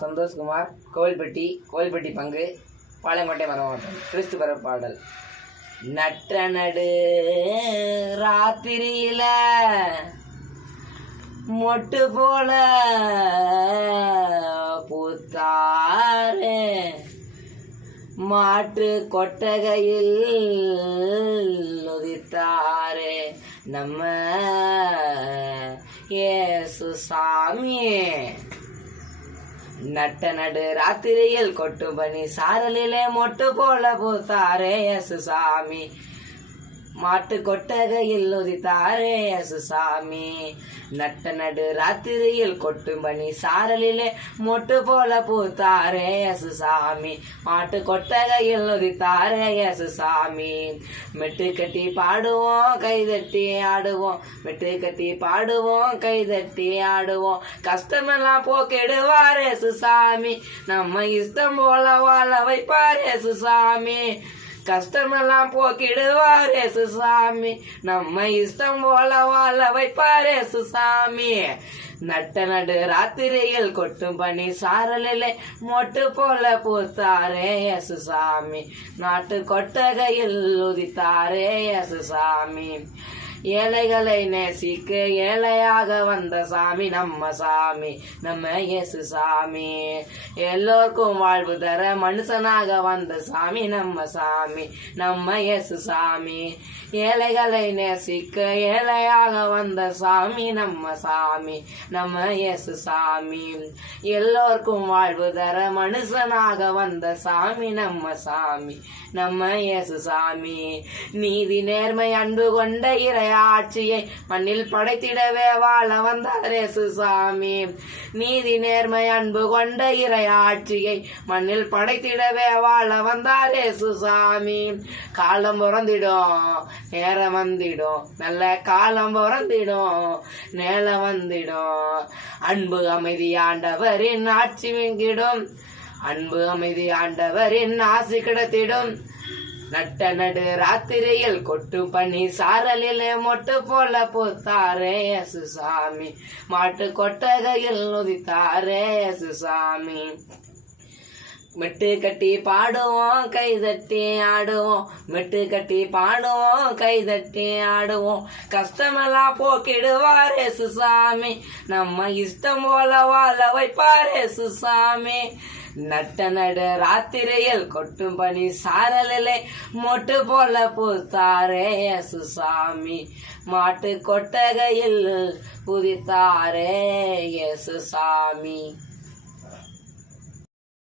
சந்தோஷ்குமார், கோவில்பட்டி பங்கு, பாளையங்கோட்டை மரமாவட்டம். கிறிஸ்து பர பாடல். நட்ட நடு ராத்திரியில மொட்டு போல பூத்தாரு, மாட்டு கொட்டகையில் உதித்தாரு நம்ம இயேசு சாமி. நட்ட நடு ராத்திரியில் கொட்டு பனி சாரலிலே மொட்டு போல பூத்தாரே இயேசு சாமி, மாட்டு கொட்டகையில் உதித்தாரே இயேசு சாமி. நட்ட நடு ராத்திரியில் கொட்டு பனி சாரலிலே மொட்டு போல பூத்தாரே இயேசு சாமி, மாட்டு கொட்டகையில் உதித்தாரே இயேசு சாமி. மெட்டு கட்டி பாடுவோம் கைதட்டி ஆடுவோம், மெட்டு கட்டி பாடுவோம் கைதட்டி ஆடுவோம், கஷ்டமெல்லாம் போக்கிடுவார் இயேசு சாமி, நம்ம இஷ்டம் போல வாழ வைப்பார் இயேசு சாமி. கஷ்டமெல்லாம் போக்கிடுவார் இயேசு சாமி, நம்ம இஷ்டம் போல வாழ வைப்பார் இயேசு சாமி. நட்ட நடு ராத்திரியில் கொட்டும் பனி சாரலிலே மொட்டு போல பூத்தாரே இயேசு சாமி, நாட்டு கொட்டகையில் உதித்தாரே இயேசு சாமி. ஏழைகளை நேசிக்க ஏழையாக வந்த சாமி நம்ம சாமி, நம்ம இயேசு சாமி. எல்லோருக்கும் வாழ்வு தர மனுஷனாக வந்த சாமி நம்ம சாமி, நம்ம இயேசு சாமி. ஏழைகளை நேசிக்க ஏழையாக வந்த சாமி நம்ம சாமி, நம்ம இயேசு சாமி. எல்லோருக்கும் வாழ்வு தர மனுஷனாக வந்த சாமி நம்ம சாமி, நம்ம இயேசு சாமி. நீதி நேர்மை அன்பு கொண்ட ஆட்சியை மண்ணில் படைத்திடவே வாழ வந்தார் இயேசு சாமி. நீதி நேர்மை அன்பு கொண்ட ஆட்சியை மண்ணில் படைத்திடவே வாழ வந்தார் இயேசு சாமி. காலம் பிறந்திடும் நேரம் வந்திடும், நல்ல காலம் பிறந்திடும் நேரம் வந்திடும், அன்பு அமைதி ஆண்டவரின் ஆட்சி வெங்கிடும், அன்பு அமைதி ஆண்டவரின் ஆசி கிடைத்திடும். நட்ட நடு ராத்திரியில் கொட்டு பனி சாரலிலே மொட்டு போல பூத்தாரே இயேசு சாமி, மாட்டு கொட்டகையில் உதித்தாரே இயேசு சாமி. மெட்டு கட்டி பாடுவோம் கைதட்டி ஆடுவோம், மெட்டு கட்டி பாடுவோம் கைதட்டி ஆடுவோம், கஷ்டமெல்லாம் போக்கிடுவார் இயேசு சாமி, நம்ம இஷ்டம் போல வாழ வைப்பார் இயேசு சாமி. நட்ட நடு ராத்திரியில் கொட்டும் பனி சாரலிலே மொட்டு போல பூத்தாரே இயேசு சாமி, மாட்டு கொட்டகையில் உதித்தாரே இயேசு சாமி.